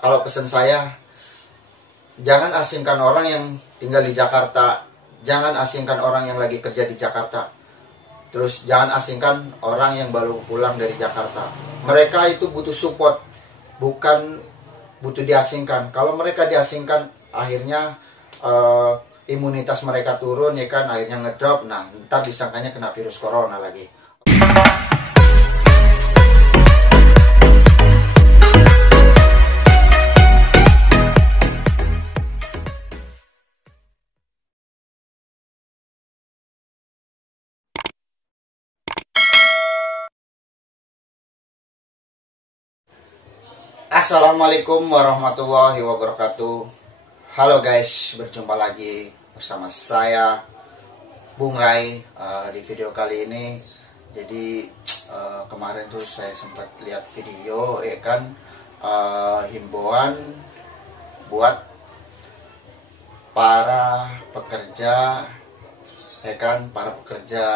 kalau pesan saya, jangan asingkan orang yang tinggal di Jakarta, jangan asingkan orang yang lagi kerja di Jakarta, terus jangan asingkan orang yang baru pulang dari Jakarta. Mereka itu butuh support, bukan butuh diasingkan. Kalau mereka diasingkan, akhirnya imunitas mereka turun, ya kan, akhirnya ngedrop. Nah, ntar disangkanya kena virus corona lagi. Assalamualaikum warahmatullahi wabarakatuh. Halo guys, berjumpa lagi bersama saya Bung Rai di video kali ini. Jadi kemarin tuh saya sempat lihat video, ya kan, himbauan buat para pekerja, ya kan, para pekerja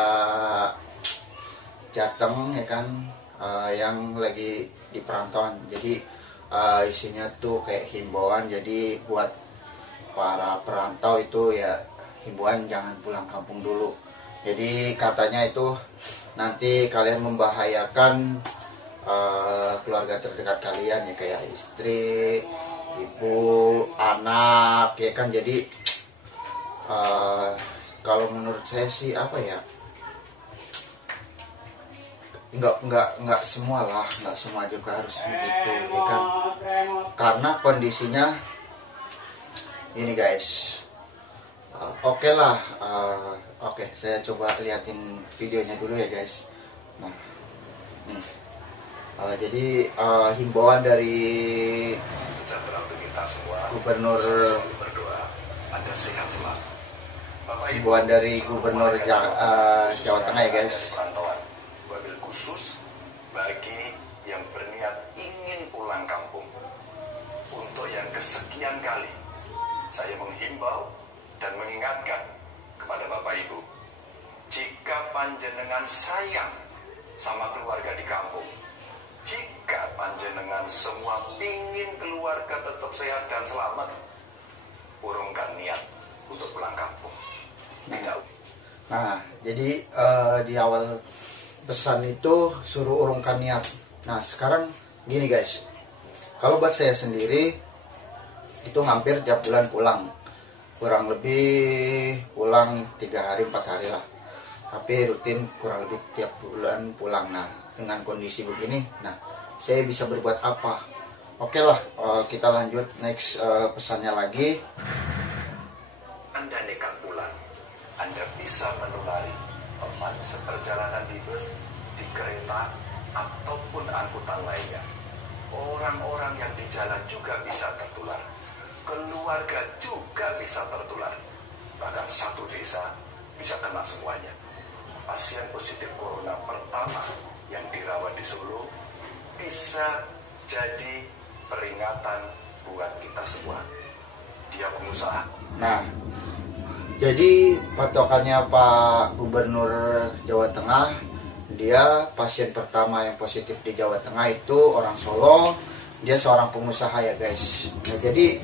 Jateng, ya kan, yang lagi di perantauan. Jadi isinya tuh kayak himbauan. Jadi buat para perantau itu ya, himbauan jangan pulang kampung dulu. Jadi katanya itu nanti kalian membahayakan keluarga terdekat kalian, ya, kayak istri, ibu, anak, ya kan. Jadi kalau menurut saya sih apa ya, nggak semua lah, nggak semua juga harus begitu, ya kan. Karena kondisinya ini guys, oke lah, oke, saya coba liatin videonya dulu ya guys. Nah, nih, jadi himbauan dari Gubernur, himbauan dari Gubernur Jawa Tengah ya guys. Khusus bagi yang berniat ingin pulang kampung. Untuk yang kesekian kali saya menghimbau dan mengingatkan kepada Bapak Ibu, jika panjenengan sayang sama keluarga di kampung, jika panjenengan semua ingin keluarga tetap sehat dan selamat, urungkan niat untuk pulang kampung. Nah, jadi di awal pesan itu suruh urungkan niat. Nah, sekarang gini guys, kalau buat saya sendiri itu hampir tiap bulan pulang, kurang lebih pulang 3 hari 4 hari lah, tapi rutin kurang lebih tiap bulan pulang. Nah, dengan kondisi begini, nah, saya bisa berbuat apa? Oke lah, kita lanjut next pesannya lagi. Anda nekat pulang, Anda bisa menulari teman seperjalanan di bus, di kereta, ataupun angkutan lainnya. Orang-orang yang di jalan juga bisa tertular. Keluarga juga bisa tertular. Bahkan satu desa bisa kena semuanya. Pasien positif corona pertama yang dirawat di Solo bisa jadi peringatan buat kita semua. Dia pengusaha. Nah, jadi patokannya Pak Gubernur Jawa Tengah, dia pasien pertama yang positif di Jawa Tengah itu orang Solo. Dia seorang pengusaha ya guys. Nah, jadi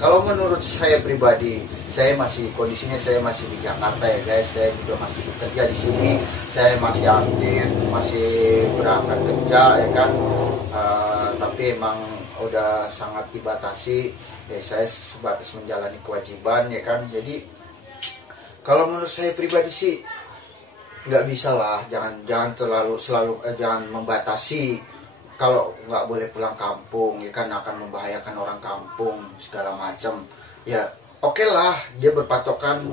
kalau menurut saya pribadi, kondisinya saya masih di Jakarta ya guys. Saya juga masih bekerja di sini. Saya masih aktif, masih berangkat kerja, ya kan. Tapi emang udah sangat dibatasi, ya, saya sebatas menjalani kewajiban, ya kan. Jadi kalau menurut saya pribadi sih nggak bisa lah, jangan jangan membatasi. Kalau nggak boleh pulang kampung, ya kan, akan membahayakan orang kampung segala macam. Ya oke lah, dia berpatokan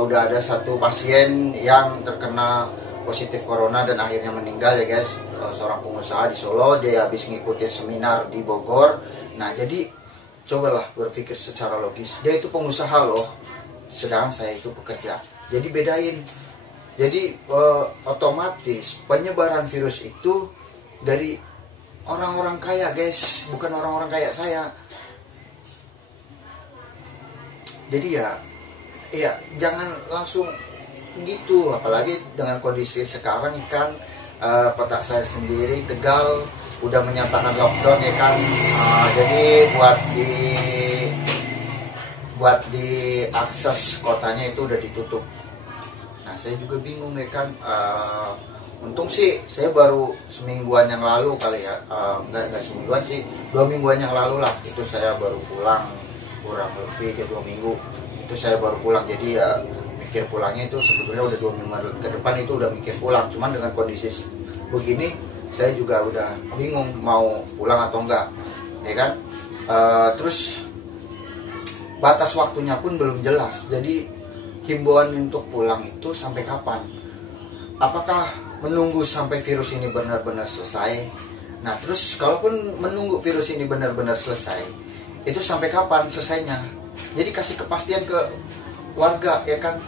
udah ada satu pasien yang terkena positif corona dan akhirnya meninggal ya guys, seorang pengusaha di Solo. Dia habis ngikutin seminar di Bogor. Nah, jadi cobalah berpikir secara logis, dia itu pengusaha loh, sedangkan saya itu pekerja. Jadi bedain. Jadi otomatis penyebaran virus itu dari orang-orang kaya guys, bukan orang-orang kayak saya. Jadi ya jangan langsung gitu, apalagi dengan kondisi sekarang kan. Kota saya sendiri Tegal udah menyatakan lockdown ya kan. Jadi buat di akses kotanya itu udah ditutup. Nah saya juga bingung ya kan. Untung sih saya baru semingguan yang lalu kali ya, nggak semingguan sih, 2 mingguan yang lalu lah itu saya baru pulang, kurang lebih ke 2 minggu itu saya baru pulang. Jadi ya mikir pulangnya itu sebetulnya udah 2 minggu ke depan itu udah mikir pulang. Cuman dengan kondisi begini saya juga udah bingung mau pulang atau enggak ya kan. Terus batas waktunya pun belum jelas. Jadi himbauan untuk pulang itu sampai kapan? Apakah menunggu sampai virus ini benar-benar selesai? Nah terus kalaupun menunggu virus ini benar-benar selesai, itu sampai kapan selesainya? Jadi kasih kepastian ke warga ya kan.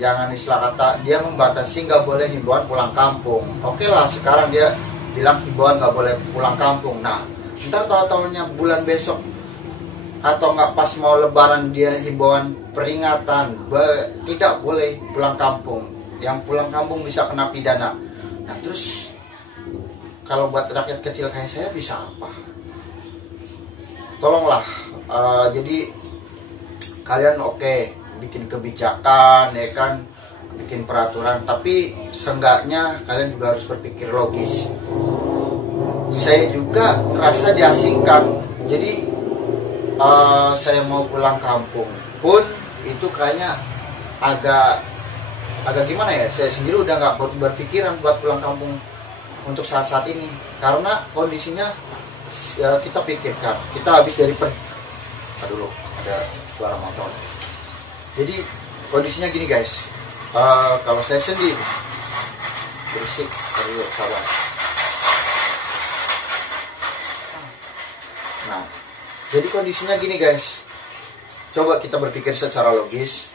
Jangan istilah kata dia membatasi nggak boleh himbauan pulang kampung. Oke lah sekarang dia bilang himbauan nggak boleh pulang kampung. Nah ntar tahu-tahunya bulan besok atau nggak pas mau lebaran dia himbauan peringatan tidak boleh pulang kampung. Yang pulang kampung bisa kena pidana. Nah terus kalau buat rakyat kecil kayak saya bisa apa? Tolonglah. Jadi kalian bikin kebijakan ya kan, bikin peraturan, tapi seenggaknya kalian juga harus berpikir logis. Saya juga ngerasa diasingkan. Jadi saya mau pulang kampung pun itu kayaknya agak gimana ya, saya sendiri udah nggak berpikiran buat pulang kampung untuk saat-saat ini karena kondisinya ya, kita pikirkan kita habis dari dulu ada suara motor. Jadi kondisinya gini guys, kalau saya sendiri berisik dulu sabar. Nah jadi kondisinya gini guys, coba kita berpikir secara logis.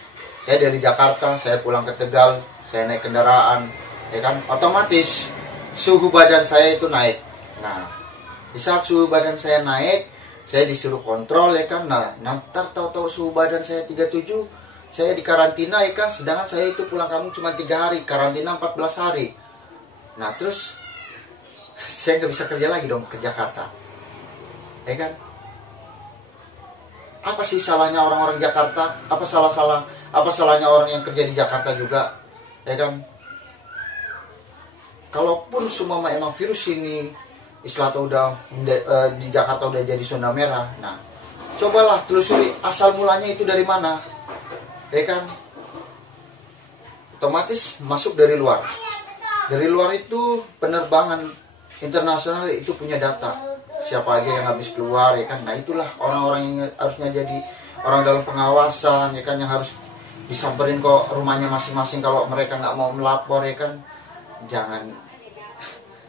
Saya dari Jakarta, saya pulang ke Tegal, saya naik kendaraan, ya kan, otomatis suhu badan saya itu naik. Nah, di saat suhu badan saya naik, saya disuruh kontrol, ya kan. Nah, ntar tahu-tahu suhu badan saya 37, saya di karantina, ya kan. Sedangkan saya itu pulang kampung cuma 3 hari, karantina 14 hari. Nah, terus saya nggak bisa kerja lagi dong ke Jakarta, ya kan. Apa sih salahnya orang-orang Jakarta? Apa salahnya orang yang kerja di Jakarta juga, ya kan? Kalaupun semua emang virus ini istilah udah di Jakarta udah jadi zona merah, nah cobalah telusuri asal mulanya itu dari mana, ya kan? Otomatis masuk dari luar. Dari luar itu penerbangan internasional itu punya data. Siapa aja yang habis keluar, ya kan. Nah itulah orang-orang yang harusnya jadi orang dalam pengawasan, ya kan, yang harus disamperin kok rumahnya masing-masing kalau mereka nggak mau melapor, ya kan. Jangan.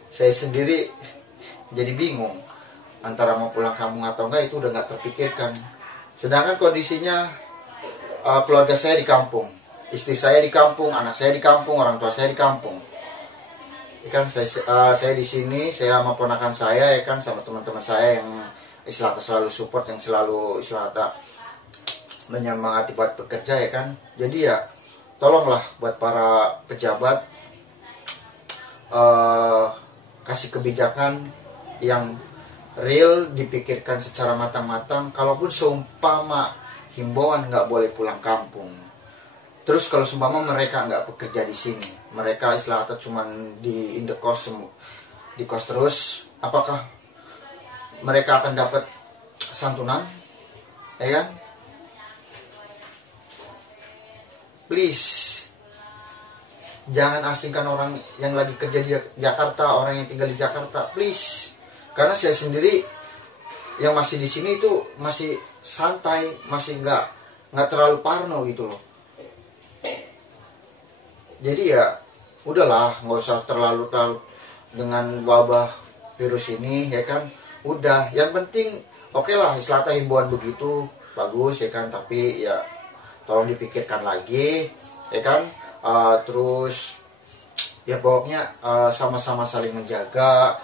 Saya sendiri jadi bingung antara mau pulang kampung atau enggak, itu udah nggak terpikirkan. Sedangkan kondisinya keluarga saya di kampung, istri saya di kampung, anak saya di kampung, orang tua saya di kampung. Kan saya di sini, saya sama ponakan saya, ya kan, sama teman-teman saya yang istilahnya selalu support, yang selalu istilahnya menyemangati buat bekerja, ya kan. Jadi ya tolonglah buat para pejabat kasih kebijakan yang real, dipikirkan secara matang-matang. Kalaupun seumpama himbauan nggak boleh pulang kampung, terus kalau seumpama mereka nggak bekerja di sini, mereka istilahnya cuma di indekos, di kos terus, apakah mereka akan dapat santunan, ya kan? Please, jangan asingkan orang yang lagi kerja di Jakarta, orang yang tinggal di Jakarta, please. Karena saya sendiri yang masih di sini itu masih santai, masih nggak terlalu parno gitu loh. Jadi ya udahlah, nggak usah terlalu dengan wabah virus ini, ya kan. Udah, yang penting oke lah istilahnya himbauan begitu bagus, ya kan. Tapi ya tolong dipikirkan lagi, ya kan. Terus ya pokoknya sama-sama saling menjaga.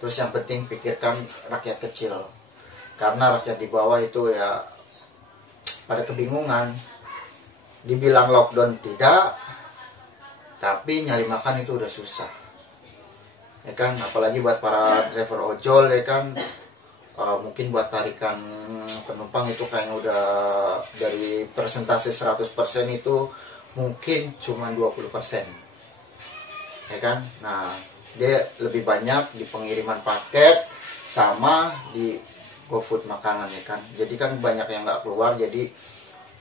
Terus yang penting pikirkan rakyat kecil, karena rakyat di bawah itu ya pada kebingungan. Dibilang lockdown tidak, tapi nyari makan itu udah susah. ya kan, apalagi buat para driver ojol ya kan. Mungkin buat tarikan penumpang itu kayaknya udah dari persentase 100% itu mungkin cuma 20%, ya kan. Nah, dia lebih banyak di pengiriman paket sama di GoFood makanan, ya kan. Jadi kan banyak yang nggak keluar, jadi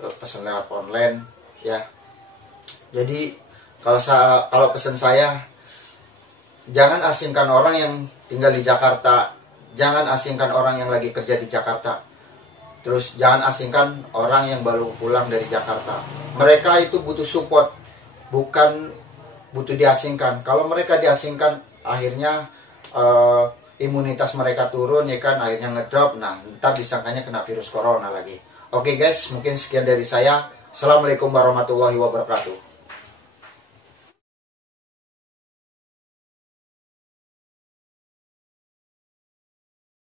pesan lewat online ya. Jadi kalau pesan saya, jangan asingkan orang yang tinggal di Jakarta. Jangan asingkan orang yang lagi kerja di Jakarta. Terus jangan asingkan orang yang baru pulang dari Jakarta. Mereka itu butuh support, bukan butuh diasingkan. Kalau mereka diasingkan, akhirnya imunitas mereka turun, ya kan, akhirnya ngedrop. Nah, ntar disangkanya kena virus corona lagi. Oke guys, mungkin sekian dari saya. Assalamualaikum warahmatullahi wabarakatuh.